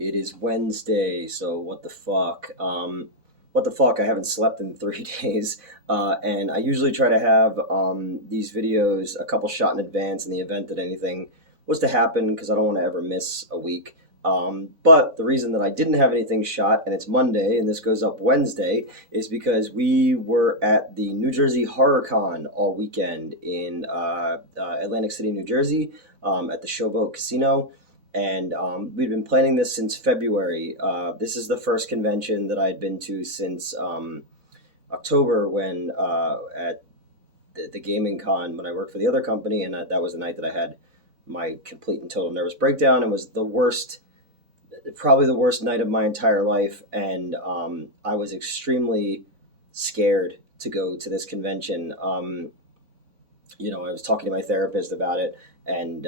It is Wednesday, so what the fuck? What the fuck? I haven't slept in 3 days, and I usually try to have these videos a couple shot in advance in the event that anything was to happen because I don't want to ever miss a week. But the reason that I didn't have anything shot and it's Monday and this goes up Wednesday is because we were at the New Jersey Horror Con all weekend in Atlantic City, New Jersey, at the Showboat Casino. And we've been planning this since February. This is the first convention that I'd been to since October when at the gaming con when I worked for the other company, and that was the night that I had my complete and total nervous breakdown and was the worst, probably the worst night of my entire life. And I was extremely scared to go to this convention. I was talking to my therapist about it, and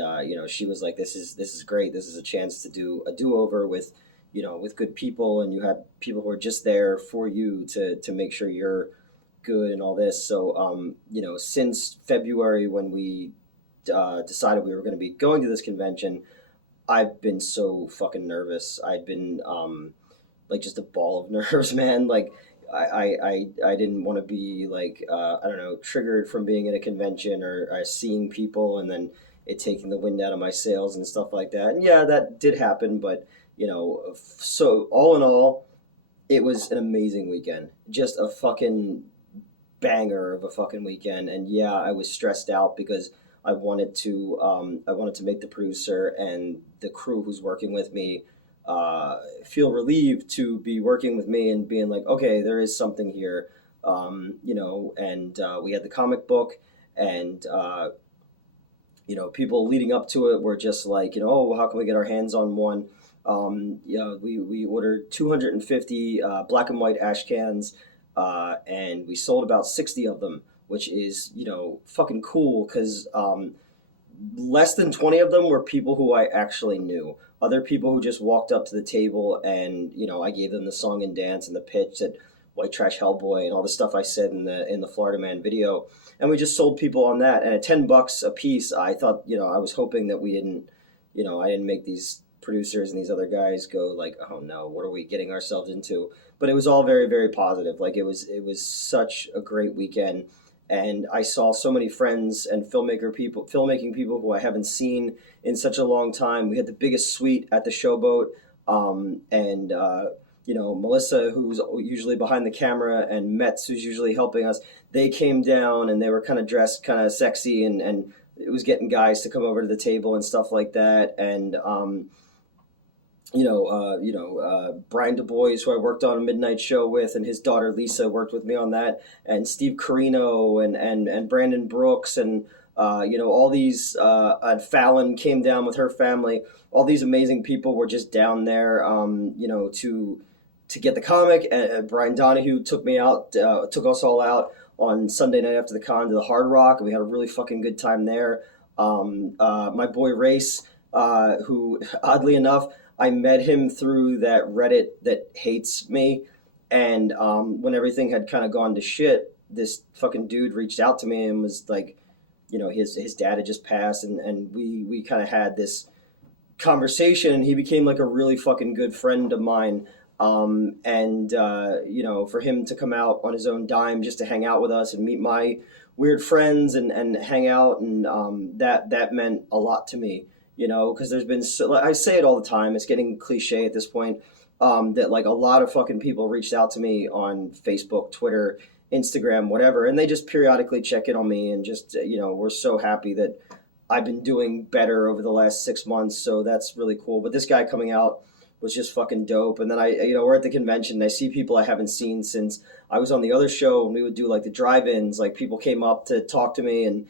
she was like, "This is great. This is a chance to do a do over with, with good people, and you have people who are just there for you to make sure you're good and all this." So, since February when we decided we were going to be going to this convention, I've been so fucking nervous. I'd been like just a ball of nerves, man. Like I didn't want to be like I don't know, triggered from being at a convention or seeing people and then it taking the wind out of my sails and stuff like that. And yeah, that did happen, but so all in all, it was an amazing weekend. Just a fucking banger of a fucking weekend. And yeah, I was stressed out because I wanted to make the producer and the crew who's working with me feel relieved to be working with me and being like, okay, there is something here, and we had the comic book, and people leading up to it were just like, oh, how can we get our hands on one? We ordered 250 black and white ash cans, and we sold about 60 of them, which is, fucking cool because less than 20 of them were people who I actually knew. Other people who just walked up to the table and, I gave them the song and dance and the pitch that White Trash Hellboy and all the stuff I said in the Florida Man video. And we just sold people on that. And at $10 a piece, I thought, I was hoping that we didn't, I didn't make these producers and these other guys go like, oh no, what are we getting ourselves into? But it was all very, very positive. Like it was such a great weekend. And I saw so many friends and filmmaking people who I haven't seen in such a long time. We had the biggest suite at the Showboat, and Melissa, who's usually behind the camera, and Metz, who's usually helping us. They came down and they were kind of dressed kind of sexy, and it was getting guys to come over to the table and stuff like that. And Brian Du Bois, who I worked on a midnight show with, and his daughter Lisa worked with me on that, and Steve Carino and Brandon Brooks, and all these, and Fallon came down with her family. All these amazing people were just down there, to get the comic. And Brian Donahue took us all out on Sunday night after the con to the Hard Rock, and we had a really fucking good time there. My boy Race, who oddly enough, I met him through that Reddit that hates me, and when everything had kind of gone to shit, this fucking dude reached out to me and was like, his dad had just passed, and we kind of had this conversation, and he became like a really fucking good friend of mine. For him to come out on his own dime just to hang out with us and meet my weird friends and hang out, and that meant a lot to me. Because there's been I say it all the time, it's getting cliche at this point, that like a lot of fucking people reached out to me on Facebook, Twitter, Instagram, whatever, and they just periodically check in on me and just, we're so happy that I've been doing better over the last 6 months, so that's really cool. But this guy coming out was just fucking dope. And then we're at the convention and I see people I haven't seen since I was on the other show, and we would do like the drive-ins, like people came up to talk to me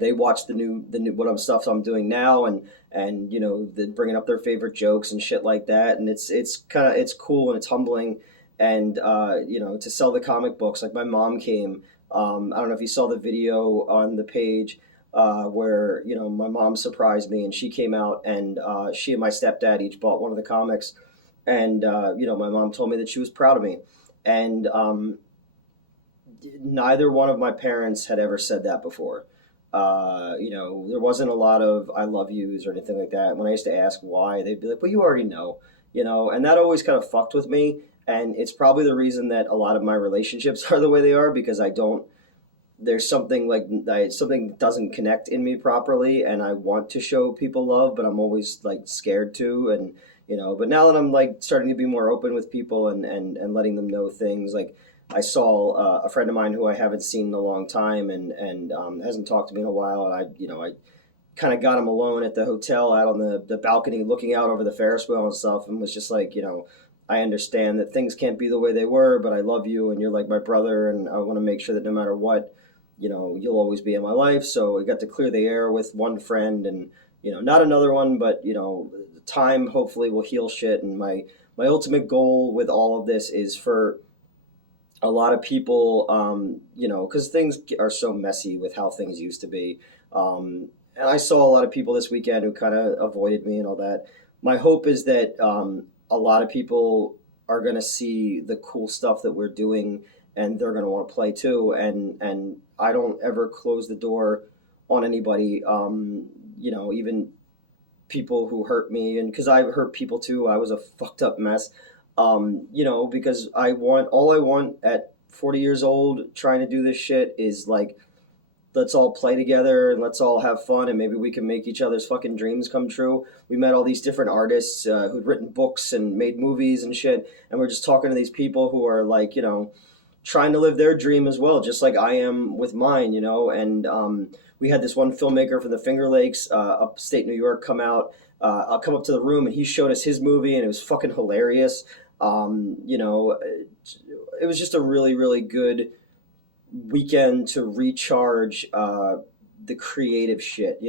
they watch the new stuff I'm doing now, and bringing up their favorite jokes and shit like that, and it's cool and it's humbling, and to sell the comic books. Like my mom came. I don't know if you saw the video on the page where my mom surprised me, and she came out, and she and my stepdad each bought one of the comics, and my mom told me that she was proud of me, and neither one of my parents had ever said that before. There wasn't a lot of I love yous or anything like that. When I used to ask why, they'd be like, well, you already know, and that always kind of fucked with me. And it's probably the reason that a lot of my relationships are the way they are, because I don't, there's something like something doesn't connect in me properly, and I want to show people love, but I'm always like scared to. And but now that I'm like starting to be more open with people and letting them know things, like I saw a friend of mine who I haven't seen in a long time, and hasn't talked to me in a while, and I kind of got him alone at the hotel out on the balcony looking out over the Ferris wheel and stuff, and was just like, I understand that things can't be the way they were, but I love you and you're like my brother, and I want to make sure that no matter what, you'll always be in my life. So I got to clear the air with one friend, and not another one, but time hopefully will heal shit. And my ultimate goal with all of this is for a lot of people, because things are so messy with how things used to be. And I saw a lot of people this weekend who kind of avoided me and all that. My hope is that a lot of people are going to see the cool stuff that we're doing, and they're going to want to play too. And I don't ever close the door on anybody. Even people who hurt me, and because I've hurt people too. I was a fucked up mess. Because all I want at 40 years old trying to do this shit is like, let's all play together and let's all have fun, and maybe we can make each other's fucking dreams come true. We met all these different artists who'd written books and made movies and shit, and we're just talking to these people who are like, trying to live their dream as well, just like I am with mine, and we had this one filmmaker from the Finger Lakes, upstate New York, come out. I'll come up to the room, and he showed us his movie, and it was fucking hilarious. It was just a really, really good weekend to recharge the creative shit,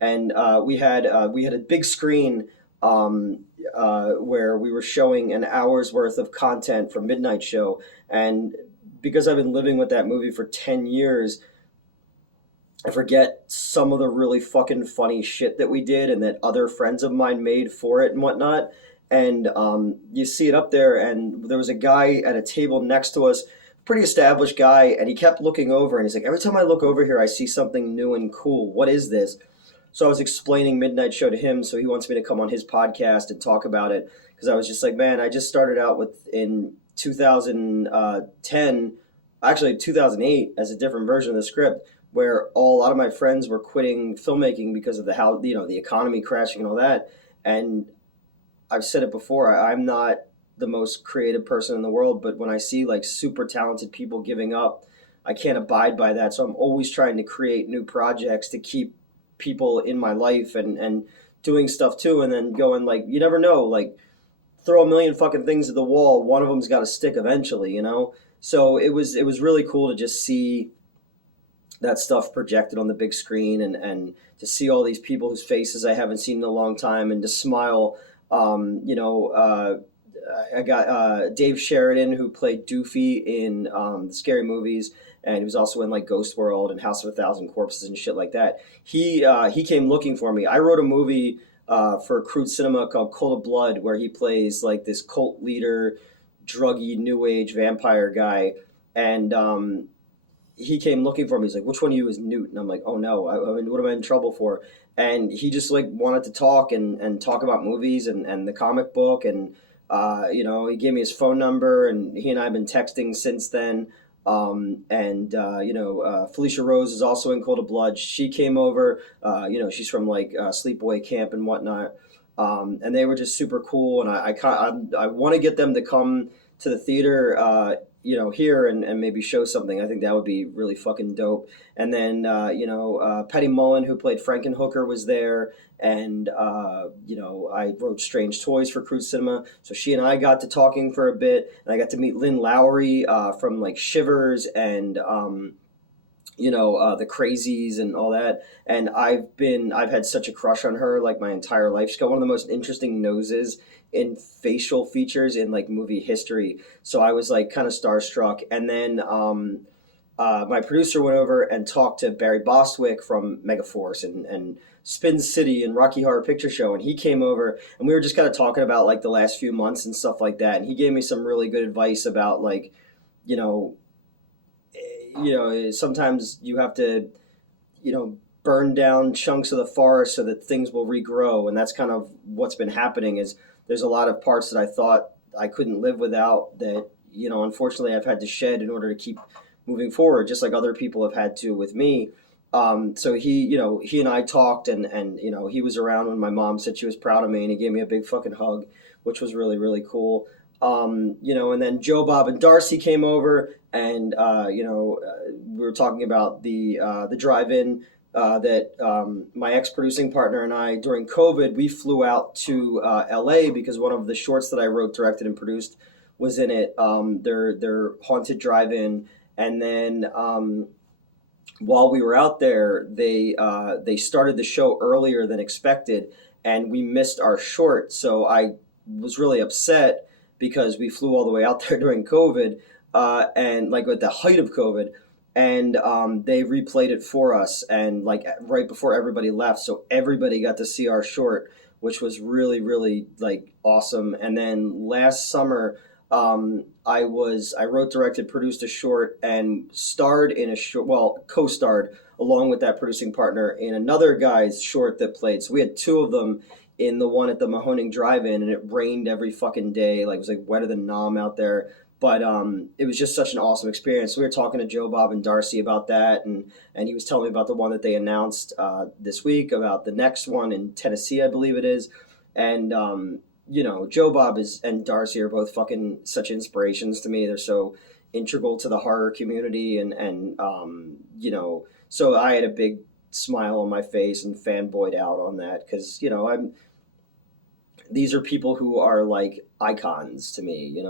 And we had a big screen where we were showing an hour's worth of content from Midnight Show, and because I've been living with that movie for 10 years, I forget some of the really fucking funny shit that we did and that other friends of mine made for it and whatnot. And you see it up there, and there was a guy at a table next to us, pretty established guy, and he kept looking over, and he's like, every time I look over here, I see something new and cool. What is this? So I was explaining Midnight Show to him, so he wants me to come on his podcast and talk about it, because I was just like, man, I just started out in 2010, actually 2008, as a different version of the script, where a lot of my friends were quitting filmmaking because of the economy crashing and all that. And I've said it before, I'm not the most creative person in the world, but when I see like super talented people giving up, I can't abide by that. So I'm always trying to create new projects to keep people in my life and doing stuff too. And then going like, you never know, like throw a million fucking things at the wall. One of them's got to stick eventually, So it was really cool to just see that stuff projected on the big screen, and to see all these people whose faces I haven't seen in a long time, and to smile. I got Dave Sheridan, who played Doofy in the Scary Movies, and he was also in like Ghost World and House of a Thousand Corpses and shit like that. He came looking for me. I wrote a movie for Crude Cinema called Cold of Blood, where he plays like this cult leader, druggy new age vampire guy, and he came looking for me. He's like, which one of you is Newt? And I'm like, oh no, I mean, what am I in trouble for? And he just like wanted to talk and talk about movies and the comic book. And, he gave me his phone number, and he and I have been texting since then. Felicia Rose is also in Cold of Blood. She came over, she's from like sleepaway camp and whatnot. And they were just super cool. And I want to get them to come to the theater, here and maybe show something. I think that would be really fucking dope. And then, Patty Mullen, who played Frankenhooker, was there. And, I wrote Strange Toys for Cruise Cinema. So she and I got to talking for a bit. And I got to meet Lynn Lowry from like Shivers and, the Crazies and all that. And I've had such a crush on her like my entire life. She's got one of the most interesting noses in facial features in like movie history. So I was like kind of starstruck. And then my producer went over and talked to Barry Bostwick from Megaforce and Spin City and Rocky Horror Picture Show. And he came over, and we were just kind of talking about like the last few months and stuff like that. And he gave me some really good advice about like, sometimes you have to, burn down chunks of the forest so that things will regrow. And that's kind of what's been happening. Is there's a lot of parts that I thought I couldn't live without that, unfortunately I've had to shed in order to keep moving forward, just like other people have had to with me. So he and I talked, and he was around when my mom said she was proud of me, and he gave me a big fucking hug, which was really, really cool. And then Joe, Bob, and Darcy came over, and we were talking about the drive-in that my ex-producing partner and I, during COVID, we flew out to LA because one of the shorts that I wrote, directed, and produced was in it. Their haunted drive-in, and then while we were out there, they started the show earlier than expected, and we missed our short. So I was really upset because we flew all the way out there during COVID, and like at the height of COVID, and they replayed it for us, and like right before everybody left, so everybody got to see our short, which was really, really like awesome. And then last summer, I wrote, directed, produced a short, and starred in a short, well, co-starred along with that producing partner in another guy's short that played. So we had two of them in the one at the Mahoning Drive-In, and it rained every fucking day. Like, it was like wetter than Nam out there. But it was just such an awesome experience. So we were talking to Joe, Bob, and Darcy about that, and he was telling me about the one that they announced this week, about the next one in Tennessee, I believe it is. And Joe, Bob and Darcy are both fucking such inspirations to me. They're so integral to the horror community, and so I had a big smile on my face and fanboyed out on that, because these are people who are like icons to me, and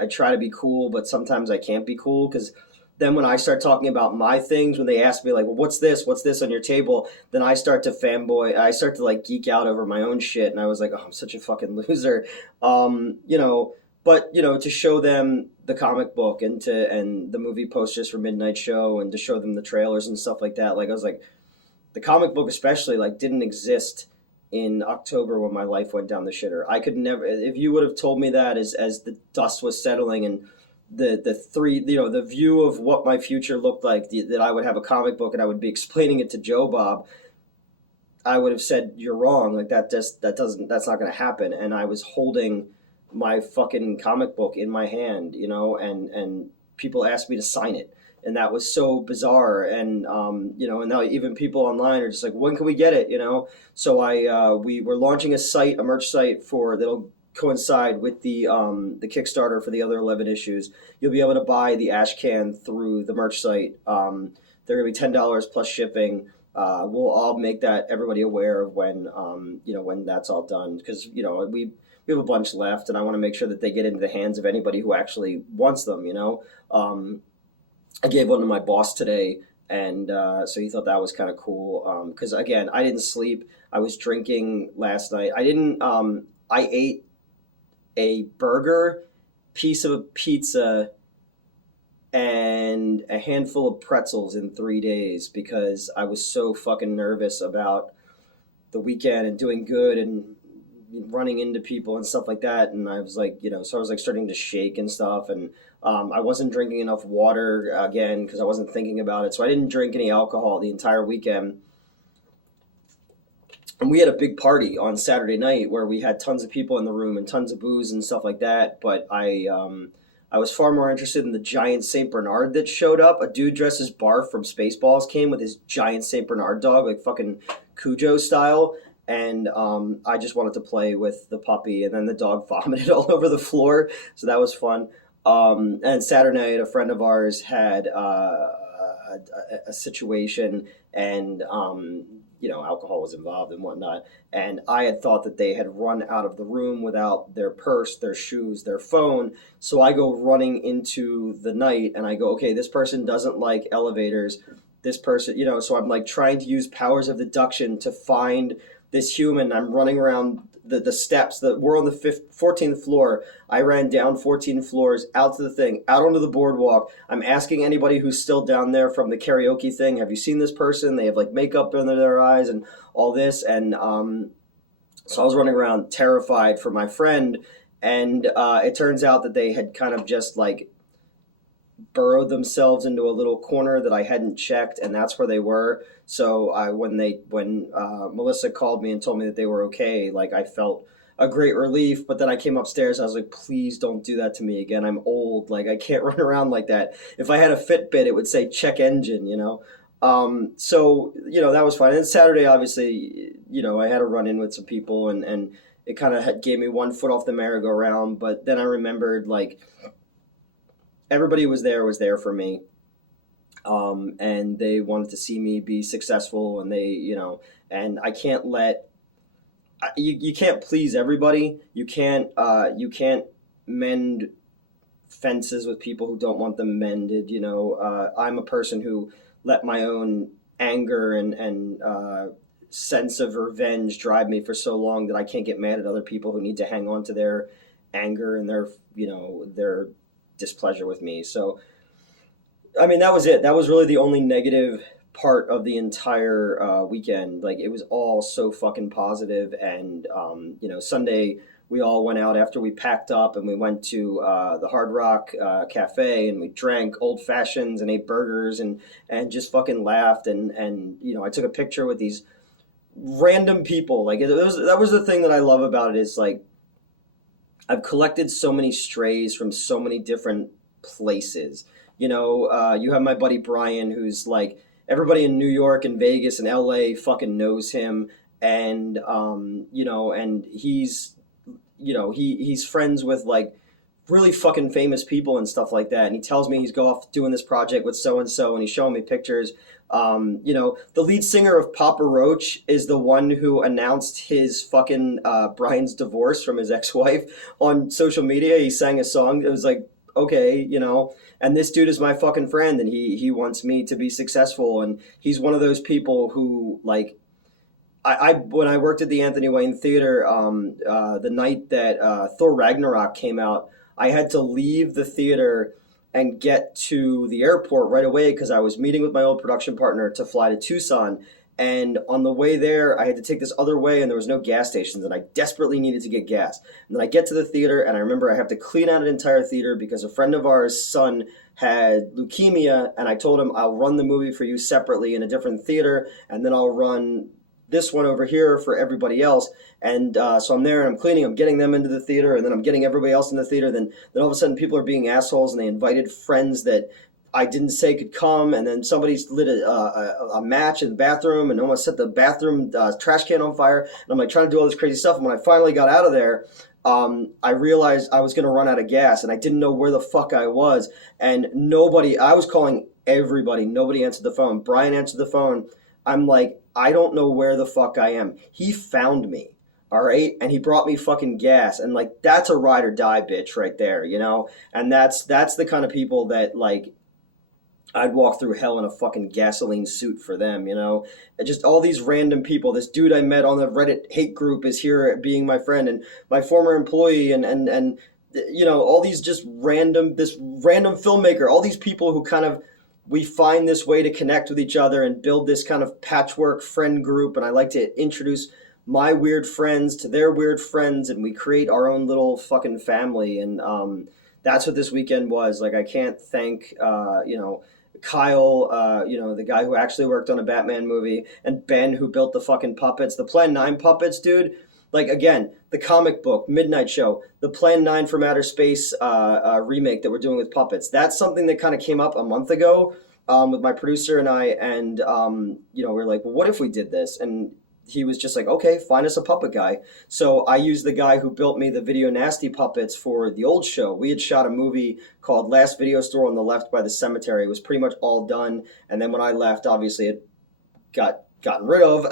I try to be cool, but sometimes I can't be cool, because then when I start talking about my things, when they ask me like, well, what's this on your table, then I start to fanboy. I start to like geek out over my own shit. And I was like, oh, I'm such a fucking loser. But to show them the comic book and the movie posters for Midnight Show, and to show them the trailers and stuff like that. Like, I was like, the comic book especially like didn't exist in October when my life went down the shitter. I could never, if you would have told me that as the dust was settling, and the view of what my future looked like, that I would have a comic book and I would be explaining it to Joe Bob, I would have said, you're wrong. Like, that's not going to happen. And I was holding my fucking comic book in my hand, and people asked me to sign it. And that was so bizarre. And, and now even people online are just like, when can we get it? So we were launching a merch site that'll coincide with the Kickstarter for the other 11 issues. You'll be able to buy the ash can through the merch site. They're going to be $10 plus shipping. I'll make that everybody aware of when that's all done, because we have a bunch left, and I want to make sure that they get into the hands of anybody who actually wants them. I gave one to my boss today, and so he thought that was kind of cool, because again, I didn't sleep. I was drinking last night. I ate a burger, piece of a pizza, and a handful of pretzels in 3 days, because I was so fucking nervous about the weekend and doing good and running into people and stuff like that. And I was like, so I was like starting to shake and stuff, and I wasn't drinking enough water again, because I wasn't thinking about it. So I didn't drink any alcohol the entire weekend. And we had a big party on Saturday night where we had tons of people in the room and tons of booze and stuff like that. But I was far more interested in the giant Saint Bernard that showed up. A dude dressed as Barf from Spaceballs came with his giant Saint Bernard dog, like fucking Cujo style. And I just wanted to play with the puppy, and then the dog vomited all over the floor. So that was fun. And Saturday night, a friend of ours had a situation, and alcohol was involved and whatnot. And I had thought that they had run out of the room without their purse, their shoes, their phone. So I go running into the night, and I go, okay, this person doesn't like elevators. This person, so I'm like trying to use powers of deduction to find this human. I'm running around the steps that were on the 14th floor. I ran down 14 floors, out to the thing, out onto the boardwalk. I'm asking anybody who's still down there from the karaoke thing, have you seen this person? They have like makeup under their eyes and all this. And so I was running around terrified for my friend. And it turns out that they had kind of just like burrowed themselves into a little corner that I hadn't checked, and that's where they were. So when Melissa called me and told me that they were okay, like I felt a great relief. But then I came upstairs. I was like, please don't do that to me again. I'm old. Like I can't run around like that. If I had a Fitbit, it would say check engine. So that was fine. And Saturday, obviously, I had a run in with some people, and it kind of gave me one foot off the merry-go-round. But then I remembered, like, everybody was there for me, and they wanted to see me be successful, and and I can't let you can't please everybody. You can't mend fences with people who don't want them mended. I'm a person who let my own anger and sense of revenge drive me for so long that I can't get mad at other people who need to hang on to their anger and their displeasure with me. So, I mean, that was it. That was really the only negative part of the entire weekend. Like, it was all so fucking positive. And, Sunday we all went out after we packed up, and we went to the Hard Rock Cafe, and we drank old fashions and ate burgers and just fucking laughed. And I took a picture with these random people. Like, that was the thing that I love about it, is like, I've collected so many strays from so many different places. You have my buddy Brian, who's like, everybody in New York and Vegas and LA fucking knows him, and and he's friends with like really fucking famous people and stuff like that. And he tells me he's go off doing this project with so and so, and he's showing me pictures. The lead singer of Papa Roach is the one who announced his fucking Brian's divorce from his ex-wife on social media. He sang a song. It was like, okay, and this dude is my fucking friend, and he wants me to be successful. And he's one of those people who, like, I when I worked at the Anthony Wayne Theater, the night that Thor Ragnarok came out, I had to leave the theater and get to the airport right away because I was meeting with my old production partner to fly to Tucson. And on the way there, I had to take this other way, and there was no gas stations, and I desperately needed to get gas. And then I get to the theater, and I remember I have to clean out an entire theater because a friend of ours' son had leukemia, and I told him, I'll run the movie for you separately in a different theater, and then I'll run this one over here for everybody else. And so I'm there, and I'm cleaning, I'm getting them into the theater, and then I'm getting everybody else in the theater. Then all of a sudden people are being assholes, and they invited friends that I didn't say could come, and then somebody lit a match in the bathroom and almost set the bathroom trash can on fire. And I'm like trying to do all this crazy stuff. And when I finally got out of there, I realized I was going to run out of gas, and I didn't know where the fuck I was. And I was calling everybody. Nobody answered the phone. Brian answered the phone. I'm like, I don't know where the fuck I am. He found me. All right. And he brought me fucking gas. And like, that's a ride or die bitch right there, And that's the kind of people that, like, I'd walk through hell in a fucking gasoline suit for them, And just all these random people. This dude I met on the Reddit hate group is here being my friend, and my former employee, and all these this random filmmaker, all these people who kind of, we find this way to connect with each other and build this kind of patchwork friend group. And I like to introduce my weird friends to their weird friends, and we create our own little fucking family. And that's what this weekend was. Like, I can't thank, Kyle, the guy who actually worked on a Batman movie, and Ben, who built the fucking puppets, the Plan 9 puppets, dude. Like, again, the comic book, Midnight Show, the Plan 9 from Outer Space remake that we're doing with puppets. That's something that kind of came up a month ago with my producer and I, and, we're like, well, what if we did this? And he was just like, okay, find us a puppet guy. So I used the guy who built me the Video Nasty puppets for the old show. We had shot a movie called Last Video Store on the Left by the Cemetery. It was pretty much all done. And then when I left, obviously it gotten rid of,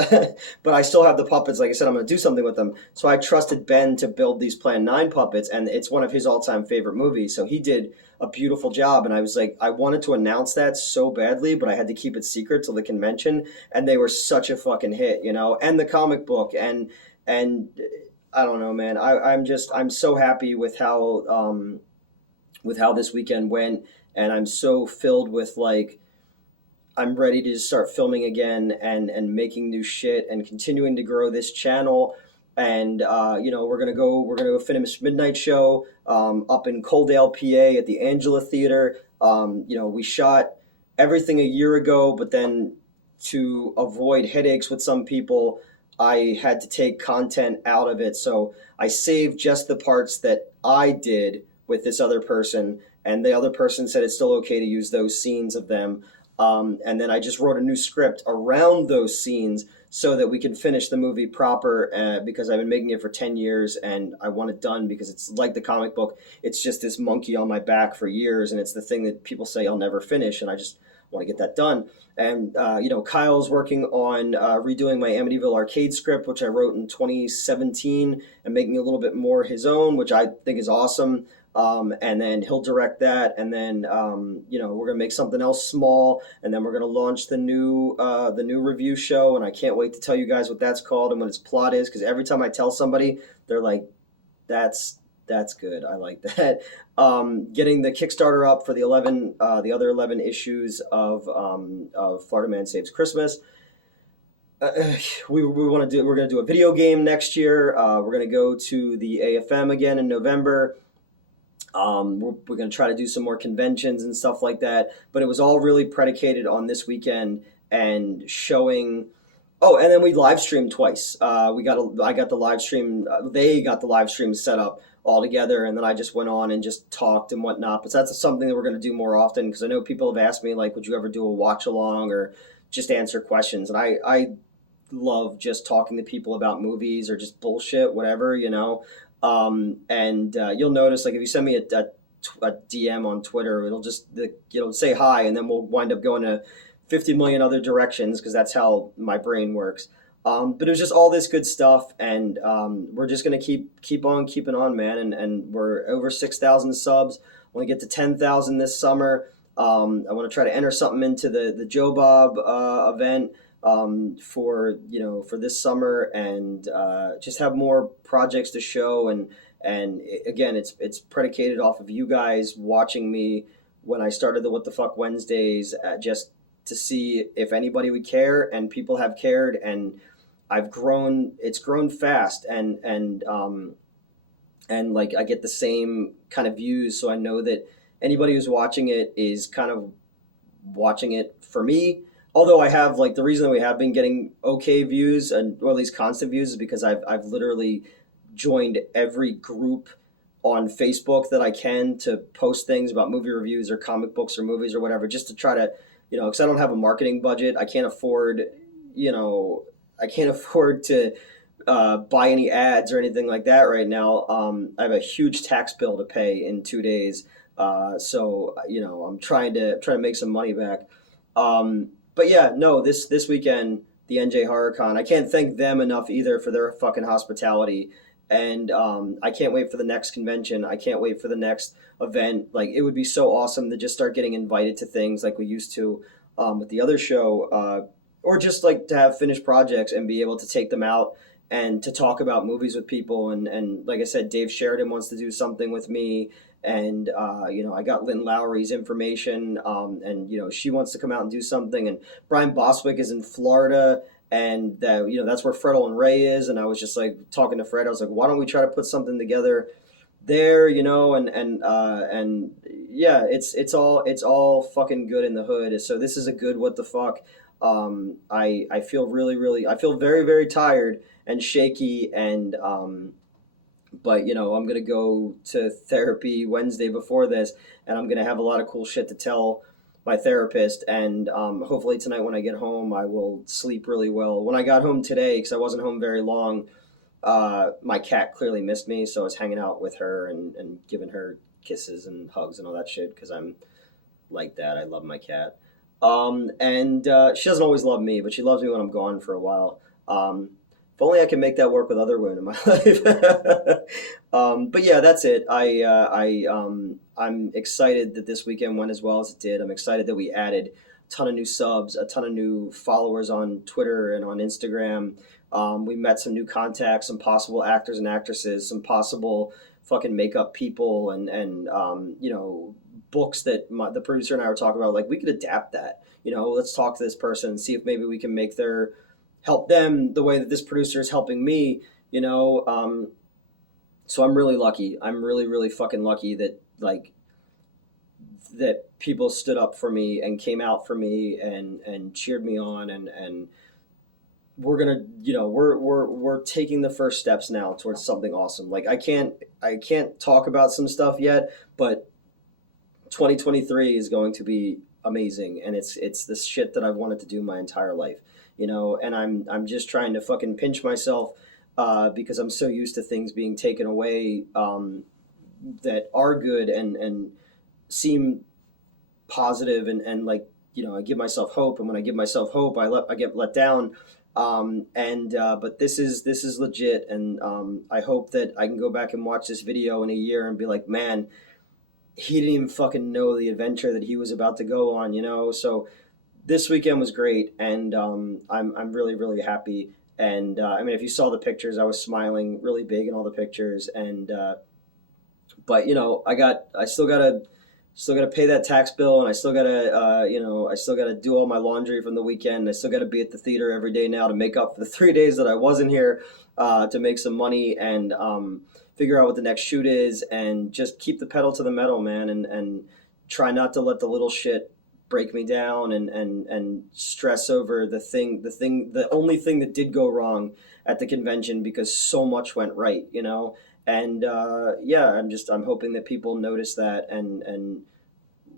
but I still have the puppets. Like I said, I'm going to do something with them. So I trusted Ben to build these Plan 9 puppets, and it's one of his all-time favorite movies. So he did a beautiful job, and I was like, I wanted to announce that so badly, but I had to keep it secret till the convention, and they were such a fucking hit, and the comic book, and I don't know, man. I'm so happy with how this weekend went, and I'm so filled with, like, I'm ready to just start filming again and making new shit and continuing to grow this channel. And we're gonna go finish Midnight Show up in Coaldale, PA, at the Angela Theater We shot everything a year ago, but then to avoid headaches with some people, I had to take content out of it. So I saved just the parts that I did with this other person, and the other person said it's still okay to use those scenes of them. And then I just wrote a new script around those scenes so that we can finish the movie proper, because I've been making it for 10 years and I want it done because it's like the comic book. It's just this monkey on my back for years, and it's the thing that people say I'll never finish, and I just want to get that done. And Kyle's working on redoing my Amityville arcade script, which I wrote in 2017, and making a little bit more his own, which I think is awesome. And then he'll direct that, and then we're gonna make something else small, and then we're gonna launch the new review show, and I can't wait to tell you guys what that's called and what its plot is, because every time I tell somebody, they're like, "That's good. I like that." Getting the Kickstarter up for the other 11 issues of Florida Man Saves Christmas. We're going to do a video game next year. We're going to go to the AFM again in November. We're going to try to do some more conventions and stuff like that. But it was all really predicated on this weekend and showing. Oh, and then we live streamed twice. I got the live stream. They got the live stream set up all together, and then I just went on and just talked and whatnot. But that's something that we're going to do more often, because I know people have asked me, like, would you ever do a watch along or just answer questions? And I love just talking to people about movies or just bullshit, whatever. You'll notice, like, if you send me a DM on Twitter, it'll say hi, and then we'll wind up going to 50 million other directions, because that's how my brain works. But it was just all this good stuff, and we're just gonna keep on keeping on, man. And we're over 6,000 subs. I want to get to 10,000 this summer. I want to try to enter something into the Joe Bob event for this summer, and just have more projects to show. And again, it's predicated off of you guys watching me when I started the What the Fuck Wednesdays, just to see if anybody would care, and people have cared, and it's grown fast, and like, I get the same kind of views, so I know that anybody who's watching it is kind of watching it for me. Although I have, like, the reason that we have been getting okay views, or at least constant views, is because I've literally joined every group on Facebook that I can to post things about movie reviews or comic books or movies or whatever, just to try to, because I don't have a marketing budget. I can't afford to buy any ads or anything like that right now. I have a huge tax bill to pay in 2 days, so I'm trying to make some money back. But yeah, no, this weekend, the NJ HorrorCon, I can't thank them enough either for their fucking hospitality. And I can't wait for the next convention. I can't wait for the next event. Like, it would be so awesome to just start getting invited to things like we used to with the other show, or just like to have finished projects and be able to take them out and to talk about movies with people. And like I said, Dave Sheridan wants to do something with me. And I got Lynn Lowry's information, and she wants to come out and do something. And Brian Boswick is in Florida, and that's where Fredel and Ray is. And I was just like talking to Fred. I was like, why don't we try to put something together there? And yeah, it's all fucking good in the hood. So this is a good what the fuck. I feel I feel very, very tired and shaky, and but I'm gonna go to therapy Wednesday before this, and I'm gonna have a lot of cool shit to tell my therapist. And hopefully tonight when I get home, I will sleep really well. When I got home today, because I wasn't home very long, my cat clearly missed me, so I was hanging out with her and giving her kisses and hugs and all that shit, because I'm like that. I love my cat. And she doesn't always love me, but she loves me when I'm gone for a while. If only I can make that work with other women in my life. But yeah, that's it. I'm excited that this weekend went as well as it did. I'm excited that we added a ton of new subs, a ton of new followers on Twitter and on Instagram. We met some new contacts, some possible actors and actresses, some possible fucking makeup people, and books that the producer and I were talking about. Like, we could adapt that. Let's talk to this person and see if maybe we can help them the way that this producer is helping me. So I'm really lucky. I'm really, really fucking lucky that, like, that people stood up for me and came out for me and cheered me on, and we're gonna, we're taking the first steps now towards something awesome. Like I can't talk about some stuff yet, but 2023 is going to be amazing, and it's this shit that I've wanted to do my entire life, and I'm just trying to fucking pinch myself, because I'm so used to things being taken away, that are good and seem positive, and like, I give myself hope, and when I give myself hope, I get let down, and but this is legit, and I hope that I can go back and watch this video in a year and be like, man, he didn't even fucking know the adventure that he was about to go on, So this weekend was great, and I'm really really happy. And I mean, if you saw the pictures, I was smiling really big in all the pictures, and but I still gotta pay that tax bill, and I still gotta I still gotta do all my laundry from the weekend. I still gotta be at the theater every day now to make up for the 3 days that I wasn't here, to make some money, and figure out what the next shoot is, and just keep the pedal to the metal, man, and try not to let the little shit break me down, and stress over the only thing that did go wrong at the convention, because so much went right, and yeah, I'm hoping that people notice that, and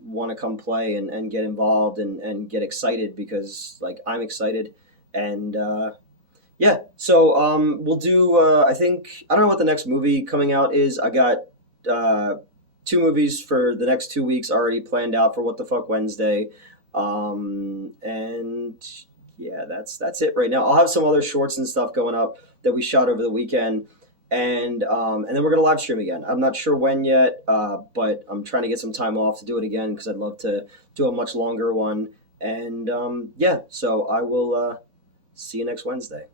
want to come play, and get involved, and get excited, because like I'm excited. And yeah, so we'll do, I think, I don't know what the next movie coming out is. I got uh, two movies for the next 2 weeks already planned out for What the Fuck Wednesday. And yeah, that's it right now. I'll have some other shorts and stuff going up that we shot over the weekend, and then we're gonna live stream again. I'm not sure when yet, but I'm trying to get some time off to do it again, because I'd love to do a much longer one. And yeah, so I will see you next Wednesday.